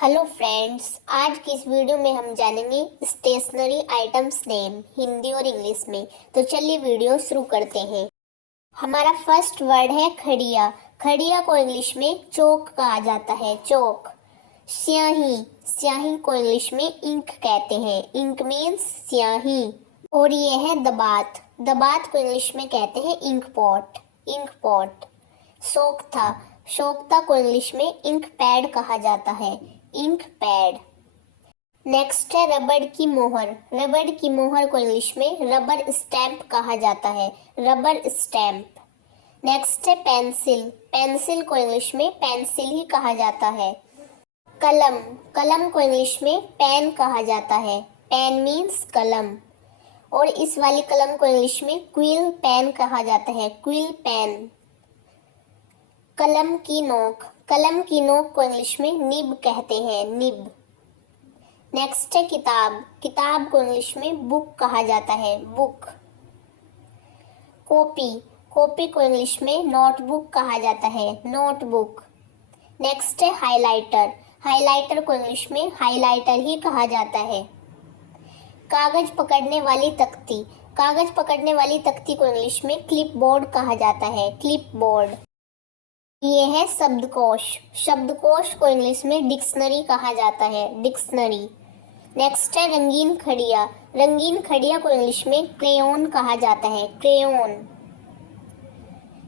Hello friends, आज की इस वीडियो में हम जानेंगे स्टेशनरी आइटम्स नेम हिंदी और इंग्लिश में। तो चलिए वीडियो शुरू करते हैं। हमारा फर्स्ट वर्ड है खड़िया। खड़िया को इंग्लिश में चौक कहा जाता है, चौक। स्याही, स्याही को इंग्लिश में इंक कहते हैं, इंक मीन्स स्याही। और ये है दबात, दबात को इंग्लिश में कहते हैं इंक पॉट, इंक पॉट। सोख्ता, सोख्ता को इंग्लिश में इंक पैड कहा जाता है, इंक पैड। नेक्स्ट है रबड़ की मोहर। रबड़ की मोहर को इंग्लिश में रबर स्टैंप कहा जाता है, रबर स्टैंप। नेक्स्ट है पेंसिल। पेंसिल को इंग्लिश में पेंसिल ही कहा जाता है। कलम, कलम को इंग्लिश में पेन कहा जाता है, पेन मीन्स कलम। और इस वाली कलम को इंग्लिश में क्विल पेन कहा जाता है, क्विल पेन। कलम की नोक, कलम की नोक को इंग्लिश में निब कहते हैं, निब। नेक्स्ट है किताब। किताब को इंग्लिश में बुक कहा जाता है, बुक। कॉपी, कॉपी को इंग्लिश में नोटबुक कहा जाता है, नोटबुक। नेक्स्ट है हाइलाइटर। हाइलाइटर को इंग्लिश में हाइलाइटर ही कहा जाता है। कागज पकड़ने वाली तख्ती, कागज पकड़ने वाली तख्ती को इंग्लिश में क्लिपबोर्ड कहा जाता है, क्लिपबोर्ड। ये है शब्दकोश। शब्दकोश को इंग्लिश में डिक्शनरी कहा जाता है, डिक्शनरी। नेक्स्ट है रंगीन खड़िया। रंगीन खड़िया को इंग्लिश में क्रेयॉन कहा जाता है, क्रेयॉन।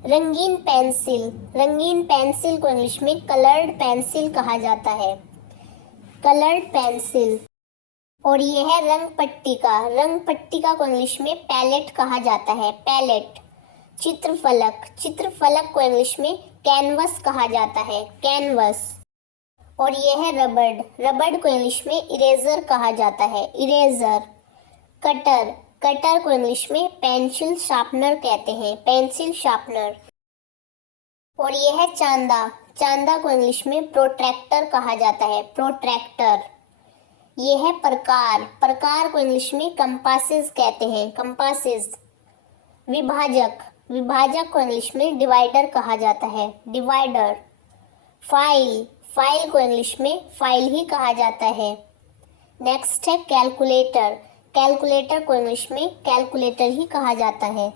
रंगीन पेंसिल, रंगीन पेंसिल को इंग्लिश में कलर्ड पेंसिल कहा जाता है, कलर्ड पेंसिल। और ये है रंग पट्टिका। रंग पट्टिका को इंग्लिश में पैलेट कहा जाता है, पैलेट। चित्रफलक, चित्रफलक को इंग्लिश में कैनवस कहा जाता है, कैनवस। और ये है रबड़। रबड़ को इंग्लिश में इरेजर कहा जाता है, इरेजर। कटर, कटर को इंग्लिश में पेंसिल शार्पनर कहते हैं, पेंसिल शार्पनर। और ये है चांदा। चांदा को इंग्लिश में प्रोट्रैक्टर कहा जाता है, प्रोट्रैक्टर। ये है प्रकार। प्रकार को इंग्लिश में कंपासेस कहते हैं, कंपासेस। विभाजक, विभाजक को इंग्लिश में डिवाइडर कहा जाता है, डिवाइडर। फाइल, फाइल को इंग्लिश में फाइल ही कहा जाता है। नेक्स्ट है कैलकुलेटर। कैलकुलेटर को इंग्लिश में कैलकुलेटर ही कहा जाता है।